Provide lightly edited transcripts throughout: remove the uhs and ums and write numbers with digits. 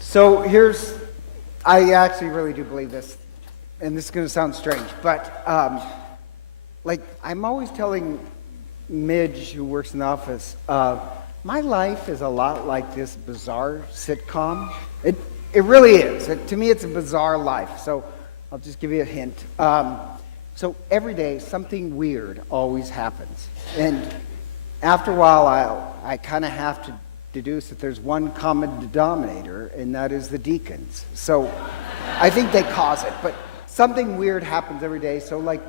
So I actually really do believe this, and this is going to sound strange, but I'm always telling Midge, who works in the office, my life is a lot like this bizarre sitcom. It really is. To me, it's a bizarre life. So I'll just give you a hint. So every day, something weird always happens, and after a while, I kind of have to deduce that there's one common denominator, and that is the deacons. So I think they cause it, but something weird happens every day. So like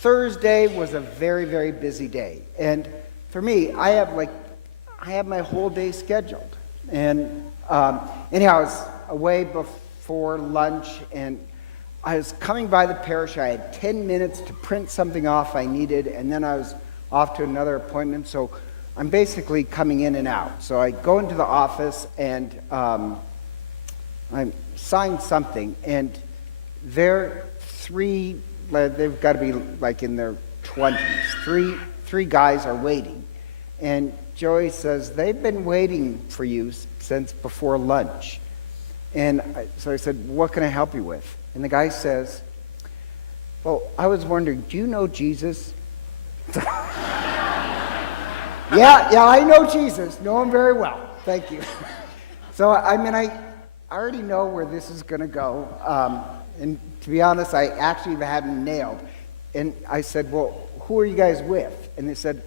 Thursday was a very, very busy day, and for me, I have my whole day scheduled. And anyhow, I was away before lunch, and I was coming by the parish. I had 10 minutes to print something off I needed, and then I was off to another appointment. So I'm basically coming in and out. So I go into the office, and I sign something, and they've got to be like in their 20s. Three guys are waiting. And Joey says, they've been waiting for you since before lunch. And so I said, what can I help you with? And the guy says, well, I was wondering, do you know Jesus? Yeah, I know Jesus. Know him very well. Thank you. So, I already know where this is going to go. And to be honest, I actually had him nailed. And I said, well, who are you guys with? And they said,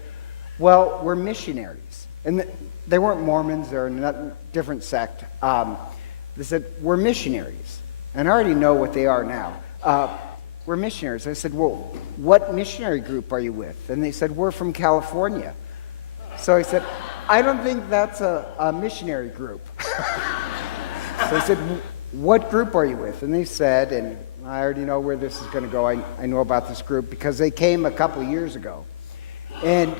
well, we're missionaries. And they weren't Mormons. They're a different sect. They said, we're missionaries. And I already know what they are now. We're missionaries. I said, well, what missionary group are you with? And they said, we're from California. So I said, I don't think that's a missionary group. So I said, what group are you with? And they said, and I already know where this is going to go. I know about this group because they came a couple of years ago. And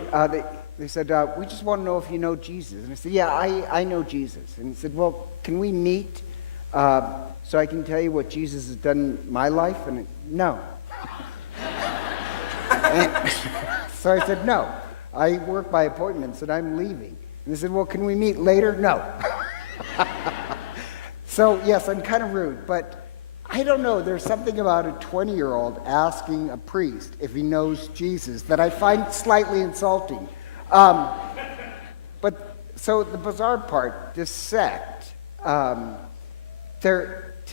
they said, we just want to know if you know Jesus. And I said, yeah, I know Jesus. And he said, well, can we meet so I can tell you what Jesus has done in my life? And no. And so I said, no. I work by appointments, and I'm leaving. And they said, well, can we meet later? No. So, yes, I'm kind of rude, but I don't know. There's something about a 20-year-old asking a priest if he knows Jesus that I find slightly insulting. But so the bizarre part, this sect, to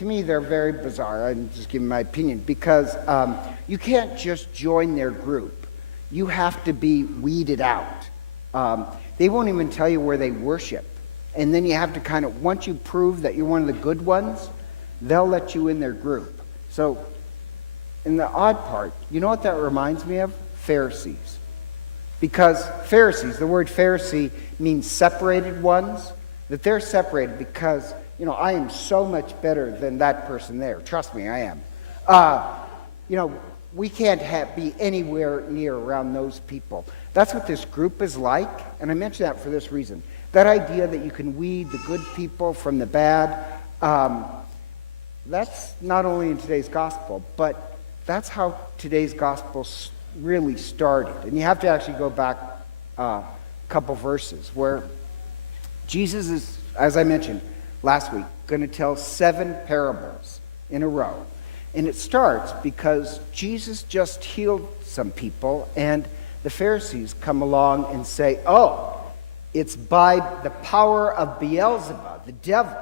me, they're very bizarre. I'm just giving my opinion because you can't just join their group. You have to be weeded out. They won't even tell you where they worship. And then you have to once you prove that you're one of the good ones, they'll let you in their group. So, in the odd part, you know what that reminds me of? Pharisees. Because Pharisees, the word Pharisee means separated ones, that they're separated because, I am so much better than that person there. Trust me, I am. We can't be anywhere near around those people. That's what this group is like, and I mention that for this reason. That idea that you can weed the good people from the bad, that's not only in today's gospel, but that's how today's gospel really started. And you have to actually go back a couple verses where Jesus is, as I mentioned last week, going to tell 7 parables in a row. And it starts because Jesus just healed some people, and the Pharisees come along and say, oh, it's by the power of Beelzebub, the devil,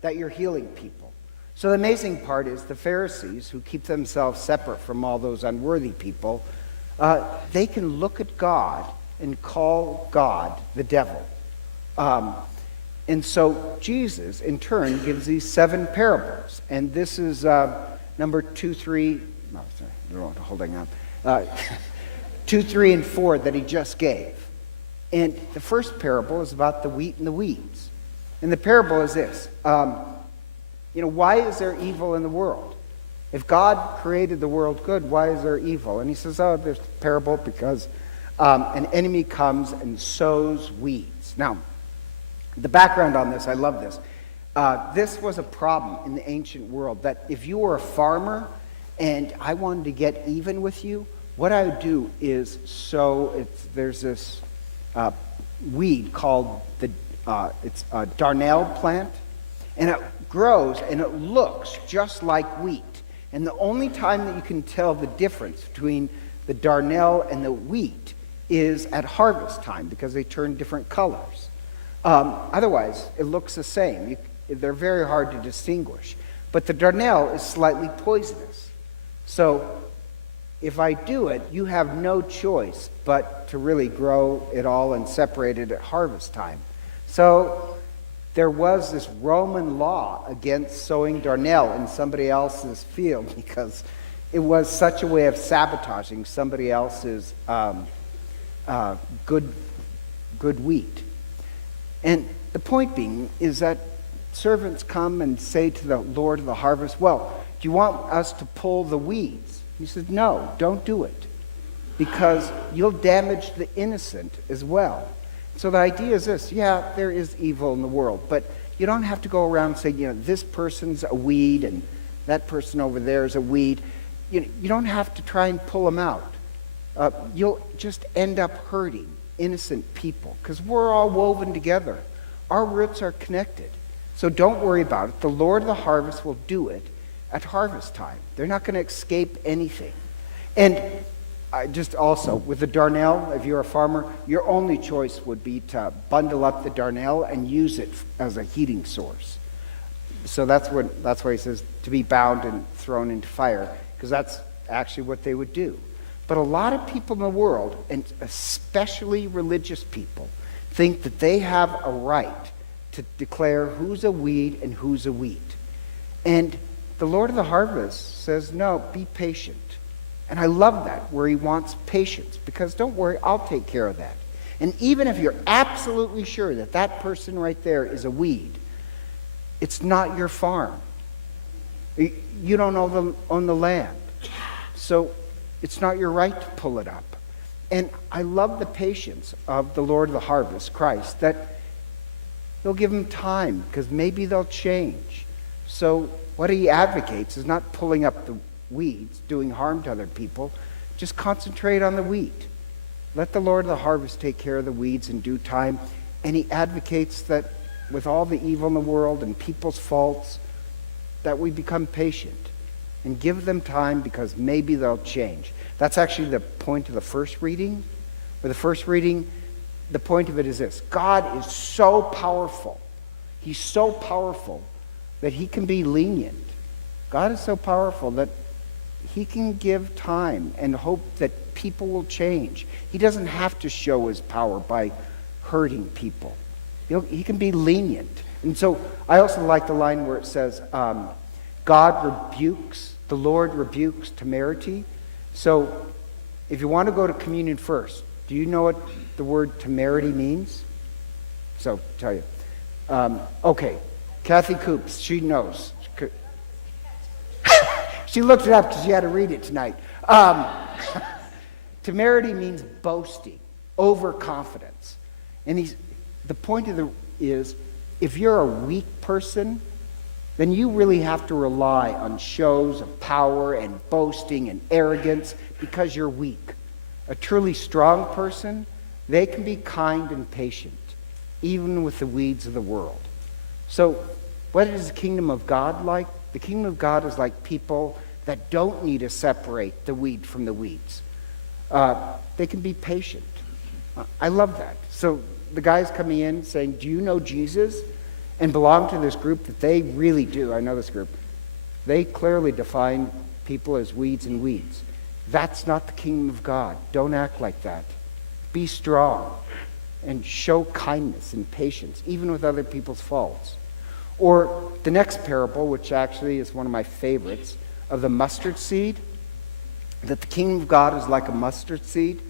that you're healing people. So the amazing part is the Pharisees, who keep themselves separate from all those unworthy people, they can look at God and call God the devil. And so Jesus, in turn, gives these 7 parables. And this is number 2, 3, no, sorry, I don't know, holding on. 2, 3, and 4 that he just gave. And the first parable is about the wheat and the weeds. And the parable is this. Why is there evil in the world? If God created the world good, why is there evil? And he says, there's a parable because an enemy comes and sows weeds. Now, the background on this, I love this. This was a problem in the ancient world, that if you were a farmer and I wanted to get even with you, what I would do is there's this weed called it's a darnel plant, and it grows and it looks just like wheat. And the only time that you can tell the difference between the darnel and the wheat is at harvest time, because they turn different colors. Otherwise, it looks the same. They're very hard to distinguish. But the darnel is slightly poisonous. So if I do it, you have no choice but to really grow it all and separate it at harvest time. So there was this Roman law against sowing darnel in somebody else's field, because it was such a way of sabotaging somebody else's good wheat. And the point being is that servants come and say to the Lord of the harvest, well, do you want us to pull the weeds? He said, no, don't do it, because you'll damage the innocent as well. So the idea is this: yeah, there is evil in the world, but you don't have to go around saying, this person's a weed and that person over there is a weed. You don't have to try and pull them out. You'll just end up hurting innocent people, because we're all woven together. Our roots are connected. So don't worry about it. The Lord of the harvest will do it at harvest time. They're not going to escape anything. And just also, with the darnel, if you're a farmer, your only choice would be to bundle up the darnel and use it as a heating source. So that's why he says to be bound and thrown into fire, because that's actually what they would do. But a lot of people in the world, and especially religious people, think that they have a right to declare who's a weed and who's a wheat. And the Lord of the harvest says, no, be patient. And I love that, where he wants patience, because don't worry, I'll take care of that. And even if you're absolutely sure that that person right there is a weed, it's not your farm. You don't own the land. So it's not your right to pull it up. And I love the patience of the Lord of the harvest, Christ, that he'll give them time, because maybe they'll change. So what he advocates is not pulling up the weeds, doing harm to other people. Just concentrate on the wheat. Let the Lord of the harvest take care of the weeds in due time. And he advocates that with all the evil in the world and people's faults, that we become patient and give them time, because maybe they'll change. That's actually the point of the first reading. With the first reading, the point of it is this: God is so powerful. He's so powerful that he can be lenient. God is so powerful that he can give time and hope that people will change. He doesn't have to show his power by hurting people. He can be lenient. And so I also like the line where it says, the Lord rebukes temerity. So if you want to go to communion first, do you know what the word temerity means? So, tell you. Okay, Kathy Coops, she knows. She looked it up because she had to read it tonight. Temerity means boasting, overconfidence. And the point of is, if you're a weak person, then you really have to rely on shows of power and boasting and arrogance, because you're weak. A truly strong person, they can be kind and patient, even with the weeds of the world. So what is the kingdom of God like? The kingdom of God is like people that don't need to separate the wheat from the weeds. They can be patient. I love that. So the guys coming in saying, do you know Jesus? And belong to this group that they really do. I know this group. They clearly define people as weeds and weeds. That's not the kingdom of God. Don't act like that. Be strong and show kindness and patience, even with other people's faults. Or the next parable, which actually is one of my favorites, of the mustard seed, that the kingdom of God is like a mustard seed.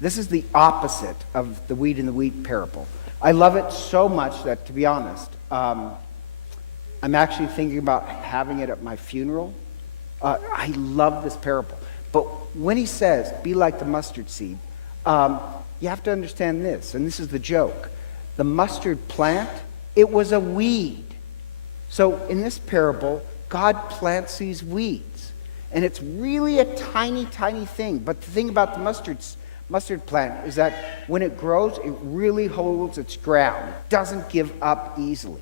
This is the opposite of the wheat and the wheat parable. I love it so much that, to be honest, I'm actually thinking about having it at my funeral. I love this parable. But when he says, be like the mustard seed, you have to understand this, and this is the joke. The mustard plant, it was a weed. So in this parable, God plants these weeds. And it's really a tiny, tiny thing. But the thing about the mustard mustard plant is that when it grows, it really holds its ground. It doesn't give up easily.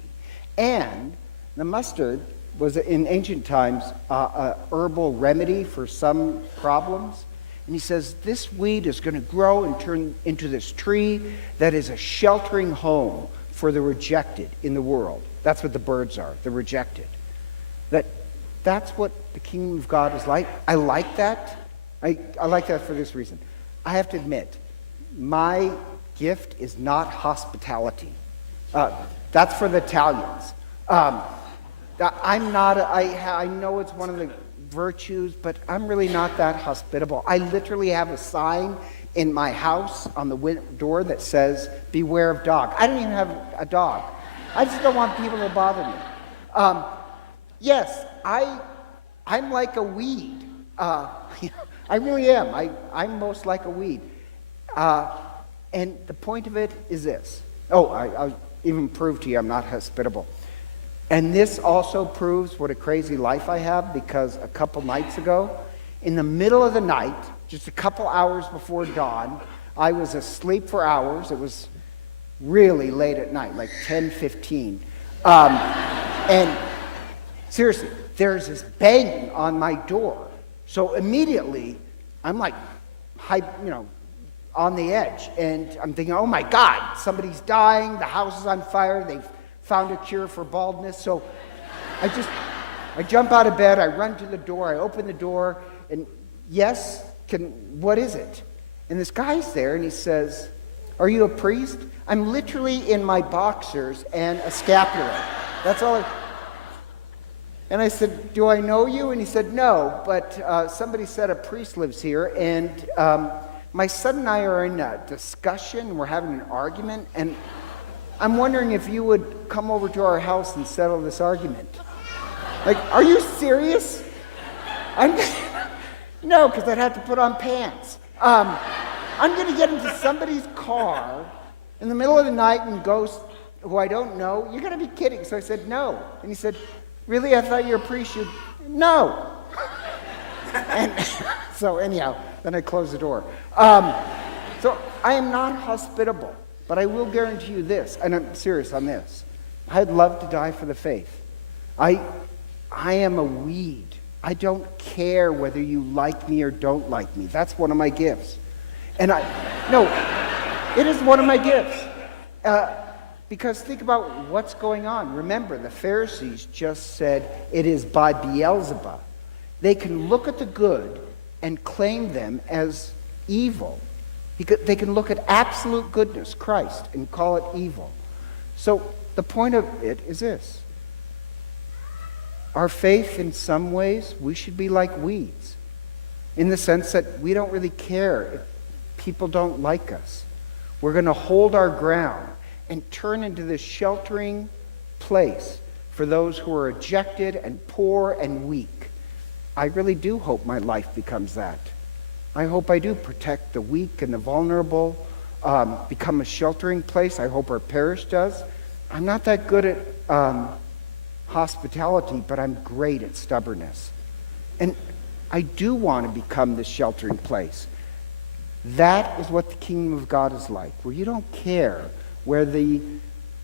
And the mustard was, in ancient times, a herbal remedy for some problems. And he says, this weed is going to grow and turn into this tree that is a sheltering home for the rejected in the world. That's what the birds are, the rejected. That's what the kingdom of God is like. I like that. I like that for this reason. I have to admit, my gift is not hospitality. That's for the Italians. I'm not, I know it's one of the virtues, but I'm really not that hospitable. I literally have a sign in my house on the door that says, beware of dog. I don't even have a dog. I just don't want people to bother me. Yes, I'm like a weed. I really am. I'm most like a weed. And the point of it is this. I'll even prove to you I'm not hospitable. And this also proves what a crazy life I have, because a couple nights ago, in the middle of the night, just a couple hours before dawn, I was asleep for hours. It was really late at night, like 10:15. And seriously, there's this banging on my door. So immediately, I'm like, on the edge. And I'm thinking, oh my God, somebody's dying. The house is on fire. They've found a cure for baldness. So I jump out of bed. I run to the door. I open the door. And yes, what is it? And this guy's there, and he says, are you a priest? I'm literally in my boxers and a scapular. That's all. And I said, do I know you? And he said, no, but somebody said a priest lives here, and my son and I are in a discussion. We're having an argument, and I'm wondering if you would come over to our house and settle this argument. Like, are you serious? No, because I'd have to put on pants. I'm going to get into somebody's car in the middle of the night and ghost who I don't know. You're going to be kidding. So I said, no. And he said, really? I thought you were a priest. No. And so anyhow, then I closed the door. So I am not hospitable, but I will guarantee you this, and I'm serious on this. I'd love to die for the faith. I am a weed. I don't care whether you like me or don't like me. That's one of my gifts. And it is one of my gifts. Because think about what's going on. Remember, the Pharisees just said it is by Beelzebub. They can look at the good and claim them as evil. They can look at absolute goodness, Christ, and call it evil. So the point of it is this. Our faith, in some ways, we should be like weeds, in the sense that we don't really care if people don't like us. We're going to hold our ground and turn into this sheltering place for those who are rejected and poor and weak. I really do hope my life becomes that. I hope I do protect the weak and the vulnerable, become a sheltering place. I hope our parish does. I'm not that good at hospitality, but I'm great at stubbornness. And I do want to become this sheltering place. That is what the kingdom of God is like, where you don't care where the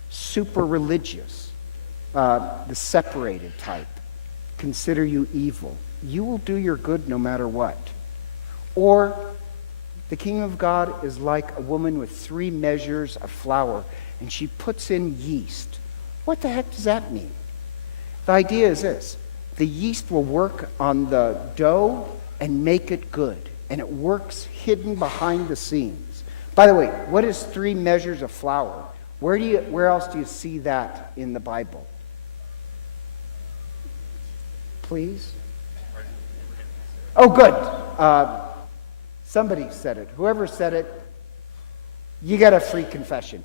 super religious, the separated type, consider you evil. You will do your good no matter what. Or the kingdom of God is like a woman with 3 measures of flour, and she puts in yeast. What the heck does that mean? The idea is this. The yeast will work on the dough and make it good. And it works hidden behind the scenes. By the way, what is 3 measures of flour? Where else do you see that in the Bible? Please? Oh, good. Somebody said it. Whoever said it, you get a free confession.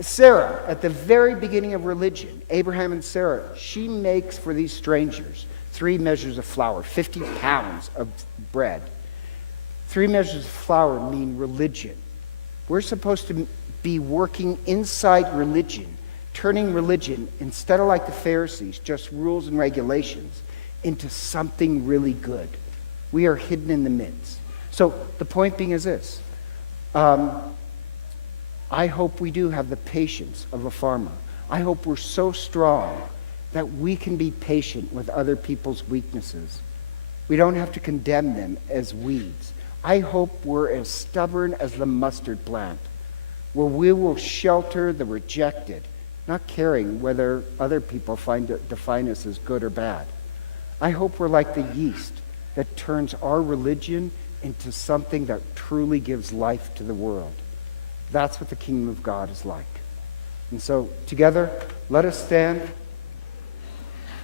Sarah, at the very beginning of religion, Abraham and Sarah, she makes for these strangers 3 measures of flour, 50 pounds of bread. 3 measures of flour mean religion. We're supposed to be working inside religion, turning religion, instead of like the Pharisees, just rules and regulations, into something really good. We are hidden in the midst. So the point being is this. I hope we do have the patience of a farmer. I hope we're so strong that we can be patient with other people's weaknesses. We don't have to condemn them as weeds. I hope we're as stubborn as the mustard plant, where we will shelter the rejected, not caring whether other people define us as good or bad. I hope we're like the yeast that turns our religion into something that truly gives life to the world. That's what the kingdom of God is like. And so, together, let us stand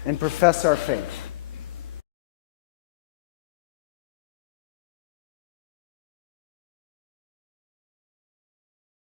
and profess our faith.